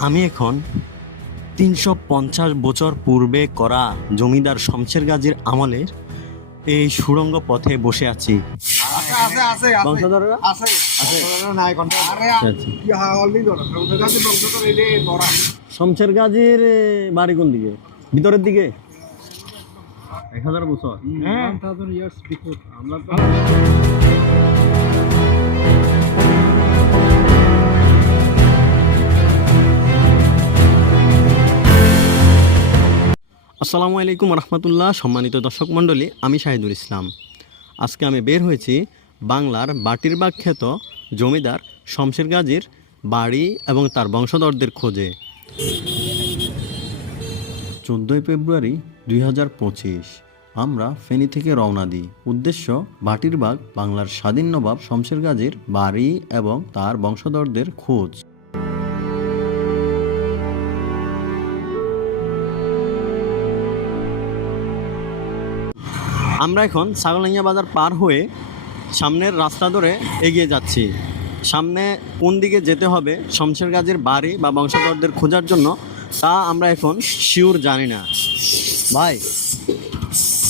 আমি এখন তিনশো পঞ্চাশ বছর পূর্বে করা জমিদার শমশের গাজীর আমলের এই সুড়ঙ্গ পথে বসে আছি। শমশের গাজীর বাড়ি। কোন দিকে? ভিতরের দিকে? এক হাজার বছর। হ্যাঁ। আমরা আসসালামু আলাইকুম রহমতুল্লাহ, সম্মানিত দর্শক মণ্ডলী, আমি শাহিদুল ইসলাম। আজকে আমি বের হয়েছি বাংলার বাটিরবাগ খ্যাত জমিদার শমশের গাজীর বাড়ি এবং তার বংশধরদের খোঁজে। চোদ্দোই ফেব্রুয়ারি দুই হাজার পঁচিশ, আমরা ফেনী থেকে রওনা দিই। উদ্দেশ্য বাটিরবাগ বাংলার স্বাধীন নবাব শমশের গাজীর বাড়ি এবং তার বংশধরদের খোঁজ। আমরা এখন ছাগলাইয়া বাজার পার হয়ে সামনের রাস্তা ধরে এগিয়ে যাচ্ছি। সামনে কোন দিকে যেতে হবে শমশের গাজীর বাড়ি বা বংশধরদের খোঁজার জন্য তা আমরা এখন শিওর জানি না। ভাই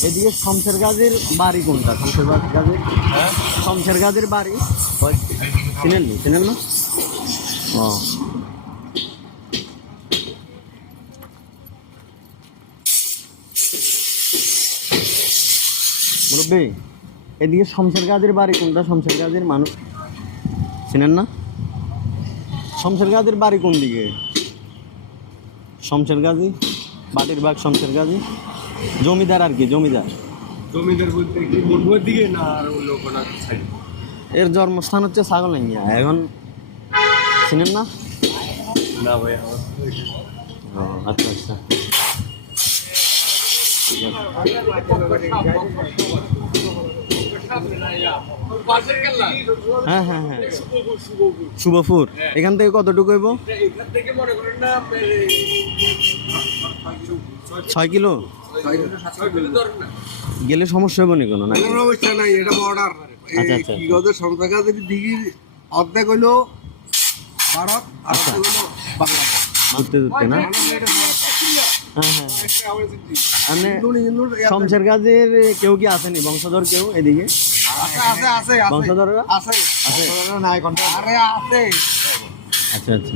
এদিকে শমশের গাজীর বাড়ি কোনটা? শমশের গাজীর শমশের গাজীর বাড়ি? চিনেন নি চিনেন না ও। মুরব্বী এদিকে শমশের গাজীর বাড়ি কোনটা? শমশের গাজীর মানুষ। চিনেন না? শমশের গাজীর বাড়ি কোন দিকে? শমশের গাজী? বাটির বাগ শমশের গাজী? জমিদার আর কি জমিদার। জমিদার বলতে কি দিকে না আর অন্য কোনো সাইড? এর জন্মস্থান হচ্ছে ছাগলাইয়া এখন চিনেন না? না ভাই আচ্ছা আচ্ছা। হ্যাঁ হ্যাঁ হ্যাঁ। শুভপুর এখান থেকে কতটুকু হইব? ছয় কিলো? গেলে সমস্যা হবে না কোনো না? সমস্যা নাই এটা বর্ডার আচ্ছা, আচ্ছা। কথা সম্প্রদায়ের দিকে অর্ধেক হইল ভারত আর আচ্ছা। হইল বাংলাদেশ। ঘুরতে ঘুরতে না শমশের গাজীর কেউ কি আসেনি? বংশধর কেউ এদিকে? আছে আছে আছে আছে। বংশধররা? আছে। বংশধররা নাই কোনটা আরে আছে। আচ্ছা আচ্ছা।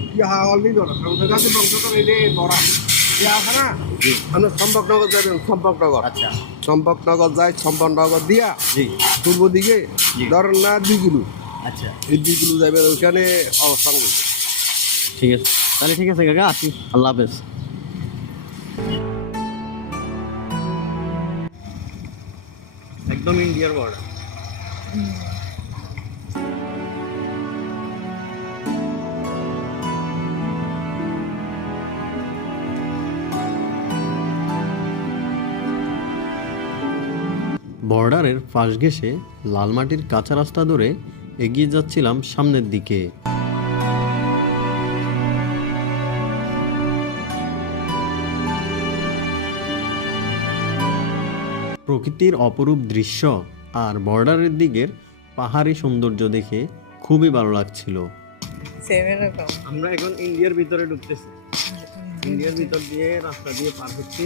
আমরা সম্পর্কনগর যাবেন সম্পর্কনগর আচ্ছা। সম্পর্কনগর যাই সম্পর্কনগর দিয়া জি। পূর্ব দিকে। ধরেন না দুই কিলো। আচ্ছা। এই দুই কিলো যাবেন ওইখানে অবস্থান করবে। ঠিক আছে। তাহলে ঠিক আছে কাকা আসি। আল্লাহ হাফেজ। একদম ইন্ডিয়ার বর্ডার বর্ডারের পাশ ঘেঁষে লালমাটির কাঁচা রাস্তা ধরে এগিয়ে যাচ্ছিলাম সামনের দিকে। প্রকৃতির অপরূপ দৃশ্য আর বর্ডারের দিকের পাহাড়ি সৌন্দর্য দেখে খুবই ভালো লাগছিল। আমরা এখন ইন্ডিয়ার ভিতরে ঢুকতেছি। ইন্ডিয়ার ভিতর দিয়ে রাস্তা দিয়ে পার হচ্ছি।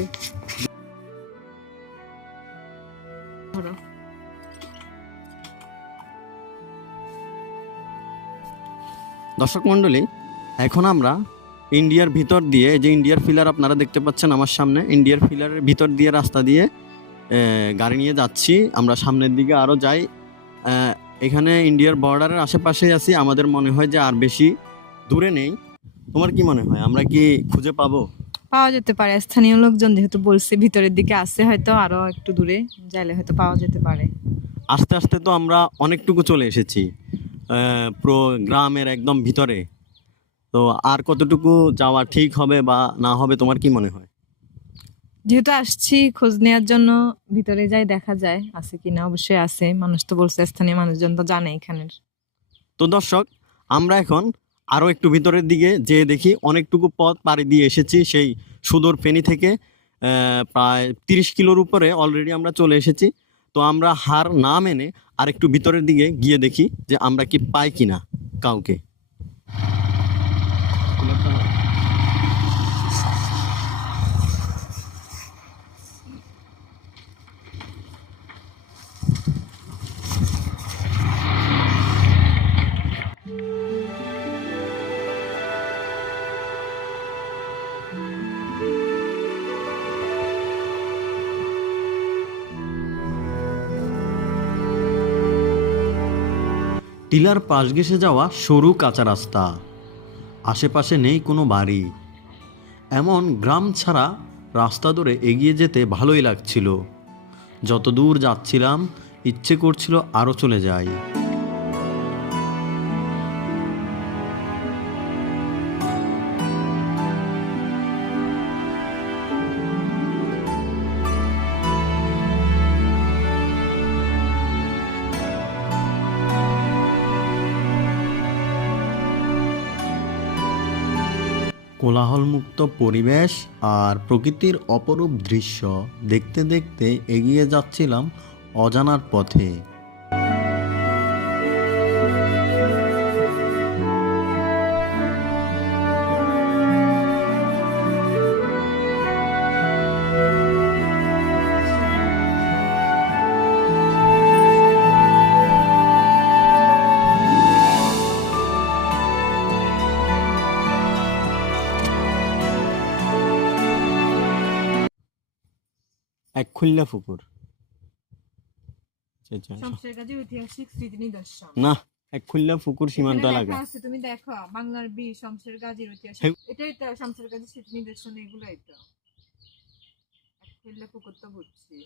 দর্শক মণ্ডলী এখন আমরা ইন্ডিয়ার ভিতর দিয়ে যে ইন্ডিয়ার ফিলার আপনারা দেখতে পাচ্ছেন আমার সামনে ইন্ডিয়ার ফিলারের ভিতর দিয়ে রাস্তা দিয়ে গাড়ি নিয়ে যাচ্ছি। আমরা সামনের দিকে আরও যাই। এখানে ইন্ডিয়ার বর্ডারের আশেপাশেই আছি। আমাদের মনে হয় যে আর বেশি দূরে নেই। তোমার কি মনে হয়? আমরা কি খুঁজে পাবো? পাওয়া যেতে পারে। স্থানীয় লোকজন যেহেতু বলছে ভিতরের দিকে আছে হয়তো আরও একটু দূরে যাইলে হয়তো পাওয়া যেতে পারে। আস্তে আস্তে তো আমরা অনেকটুকু চলে এসেছি পুরো গ্রামের একদম ভিতরে। তো আর কতটুকু যাওয়া ঠিক হবে বা না হবে তোমার কি মনে হয়? যেহেতু আসছি, খোঁজ নেওয়ার জন্য ভিতরে যাই দেখা যায়, আছে কিনা? অবশ্যই আছে। মানুষ তো বলছে, স্থানীয় মানুষজন তো জানে এখানের। তো দর্শক, আমরা এখন আরও একটু ভিতরের দিকে যেয়ে দেখি। অনেকটুকু পথ পাড়ি দিয়ে এসেছি সেই সুদূর ফেনী থেকে প্রায় তিরিশ কিলোর উপরে অলরেডি আমরা চলে এসেছি। তো আমরা হার না মেনে আর একটু ভিতরের দিকে গিয়ে দেখি যে আমরা কি পাই কিনা কাউকে। টিলার পাশ ঘেসে যাওয়া সরু কাঁচা রাস্তা। আশেপাশে নেই কোনো বাড়ি। এমন গ্রাম ছাড়া রাস্তা ধরে এগিয়ে যেতে ভালোই লাগছিল। যত দূর যাচ্ছিলাম, ইচ্ছে করছিল আরও চলে যাই। কোলাহলমুক্ত পরিবেশ আর প্রকৃতির অপরূপ দৃশ্য দেখতে দেখতে এগিয়ে যাচ্ছিলাম অজানার পথে। খুল্লা পুকুর। না এক খুল্লা পুকুর সীমান্ত তুমি দেখো বাংলার বীর গাজীর ঐতিহাসিক। এটাই তো শমশের গাজীর স্মৃতি নিদর্শন এগুলাই তো। পুকুর তো বুঝছি।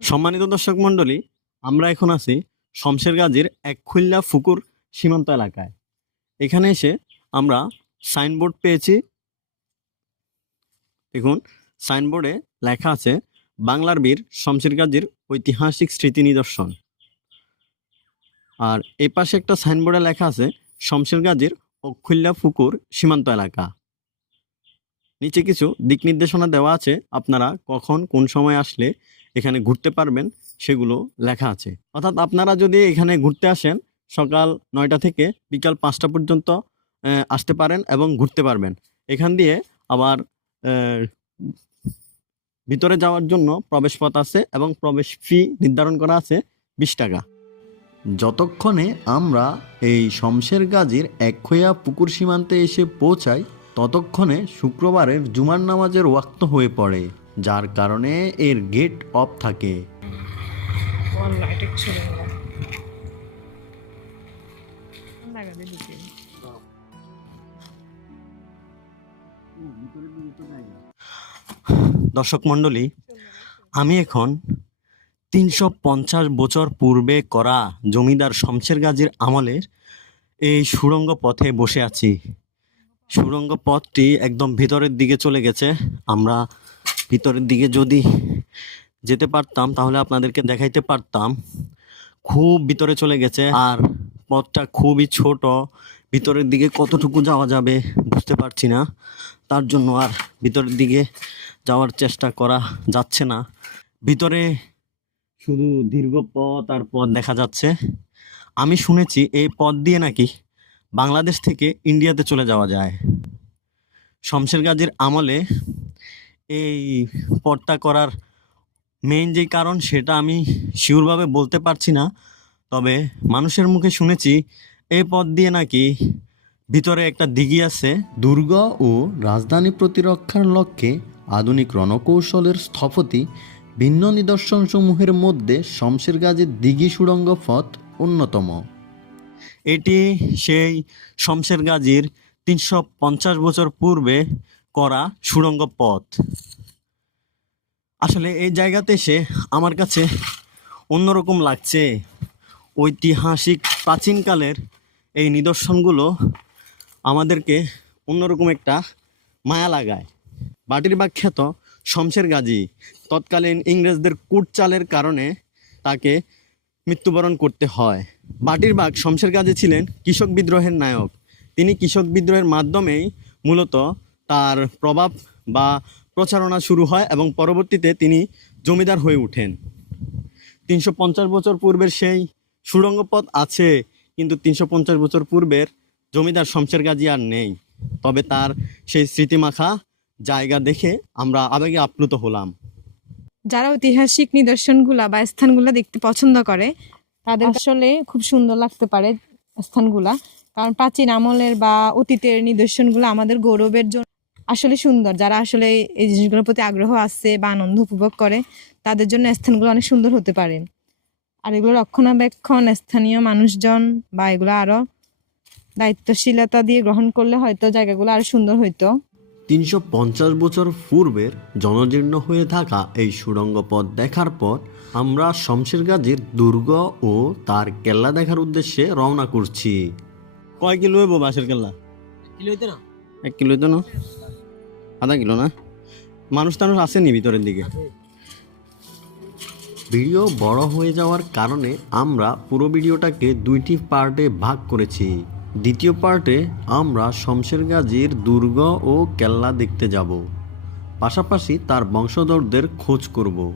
সম্মানিত দর্শক মণ্ডলী আমরা এখন আছি শমশের গাজীর এক খুল্লা ফুকুর সীমান্ত এলাকায়। এখানে এসে আমরা সাইনবোর্ড পেয়েছি। দেখুন সাইনবোর্ডে লেখা আছে বাংলার বীর শমশের গাজীর ঐতিহাসিক স্মৃতি নিদর্শন। আর এই পাশে একটা সাইনবোর্ডে লেখা আছে শমশের গাজীর অক্ষুল্লা ফুকুর সীমান্ত এলাকা। নিচে কিছু দিক নির্দেশনা দেওয়া আছে, আপনারা কখন কোন সময় আসলে এখানে ঘুরতে পারবেন, সেগুলো লেখা আছে। অর্থাৎ আপনারা যদি এখানে ঘুরতে আসেন, সকাল নয়টা থেকে বিকাল পাঁচটা পর্যন্ত আসতে পারেন এবং ঘুরতে পারবেন। এখান দিয়ে আবার ভিতরে যাওয়ার জন্য প্রবেশপথ আছে এবং প্রবেশ ফি নির্ধারণ করা আছে বিশ টাকা। যতক্ষণে আমরা এই শমশের গাজীর একখয়া পুকুর সীমান্তে এসে পৌঁছাই, ততক্ষণে শুক্রবারের জুমার নামাজের ওয়াক্ত হয়ে পড়ে, যার কারণে এর গেট অফ থাকে। দর্শক মণ্ডলী, আমি এখন তিনশো পঞ্চাশ বছর পূর্বে করা জমিদার শমশের গাজীর আমলের এই সুড়ঙ্গ পথে বসে আছি। সুড়ঙ্গ পথটি একদম ভিতরের দিকে চলে গেছে। আমরা ভিতরের দিকে যদি যেতে পারতাম, তাহলে আপনাদেরকে দেখাইতে পারতাম, খুব ভিতরে চলে গেছে। আর পথটা খুবই ছোট, ভিতরের দিকে কতটুকু যাওয়া যাবে বুঝতে পারছি না। তার জন্য আর ভিতরের দিকে যাওয়ার চেষ্টা করা যাচ্ছে না। ভিতরে শুধু দীর্ঘ পথ আর পথ দেখা যাচ্ছে। আমি শুনেছি এই পথ দিয়ে নাকি বাংলাদেশ থেকে ইন্ডিয়াতে চলে যাওয়া যায়। শমশের গাজীর আমলে এই পথটা করার মেইন যে কারণ, সেটা আমি শিওরভাবে বলতে পারছি না। তবে মানুষের মুখে শুনেছি এই পথ দিয়ে নাকি ভিতরে একটা দিঘি আছে। দুর্গ ও রাজধানী প্রতিরক্ষার লক্ষ্যে আধুনিক রণকৌশলের স্থপতি, ভিন্ন নিদর্শনসমূহের মধ্যে শমশের গাজীর দিঘি সুড়ঙ্গ পথ অন্যতম। এটি সেই শমশের গাজীর তিনশো পঞ্চাশ বছর পূর্বে করা সুড়ঙ্গ পথ। আসলে এই জায়গাতে এসে আমার কাছে অন্যরকম লাগছে। ঐতিহাসিক প্রাচীনকালের এই নিদর্শনগুলো আমাদেরকে অন্যরকম একটা মায়া লাগায়। বাটির বাগ খ্যাত শমশের গাজী তৎকালীন ইংরেজদের কুটচালের কারণে তাকে মৃত্যুবরণ করতে হয়। বাটির বাগ শমশের গাজী ছিলেন কৃষক বিদ্রোহের নায়ক। তিনি কৃষক বিদ্রোহের মাধ্যমেই মূলত তার প্রভাব বা প্রচারণা শুরু হয় এবং পরবর্তীতে তিনি জমিদার হয়ে ওঠেন। তিনশো পঞ্চাশ বছর পূর্বের সেই সুড়ঙ্গ পথ আছে, কিন্তু তিনশো পঞ্চাশ বছর পূর্বের জমিদার শমশের গাজী আর নেই। তবে তার সেই স্মৃতিমাখা জায়গা দেখে আমরা আবেগে আপ্লুত হলাম। যারা ঐতিহাসিক নিদর্শনগুলা বা স্থানগুলা দেখতে পছন্দ করে তাদের আসলে খুব সুন্দর লাগতে পারে স্থানগুলা কারণ প্রাচীন আমলের বা অতীতের নিদর্শনগুলো আমাদের গৌরবের জন্য আসলে সুন্দর। যারা আসলে এই জিনিসগুলোর প্রতি আগ্রহ আছে বা আনন্দ উপভোগ করে তাদের জন্য স্থানগুলো অনেক সুন্দর হতে পারে। আর এগুলো রক্ষণাবেক্ষণ স্থানীয় মানুষজন বা এগুলো আরও দায়িত্বশীলতা দিয়ে গ্রহণ করলে হয়তো জায়গাগুলো আরও সুন্দর হইতো। তিনশো পঞ্চাশ বছর পূর্বের জনজীর্ণ হয়ে থাকা এই সুড়ঙ্গ পথ দেখার পর আমরা শমশের গাজীর দুর্গ ও তার কেল্লা দেখার উদ্দেশ্যে রওনা করছি। কয় কিলো হইব বাঁশের কেল্লা? এক কিলো তো না। আধা কিলো না? মানুষ টানুষ আসেনি ভিতরের দিকে? ভিডিও বড় হয়ে যাওয়ার কারণে আমরা পুরো ভিডিওটাকে দুইটি পার্টে ভাগ করেছি। দ্বিতীয় পার্টে আমরা শমশের গাজীর দুর্গ ও কেল্লা দেখতে যাব। পাশাপাশি তার বংশধরদের খোঁজ করব।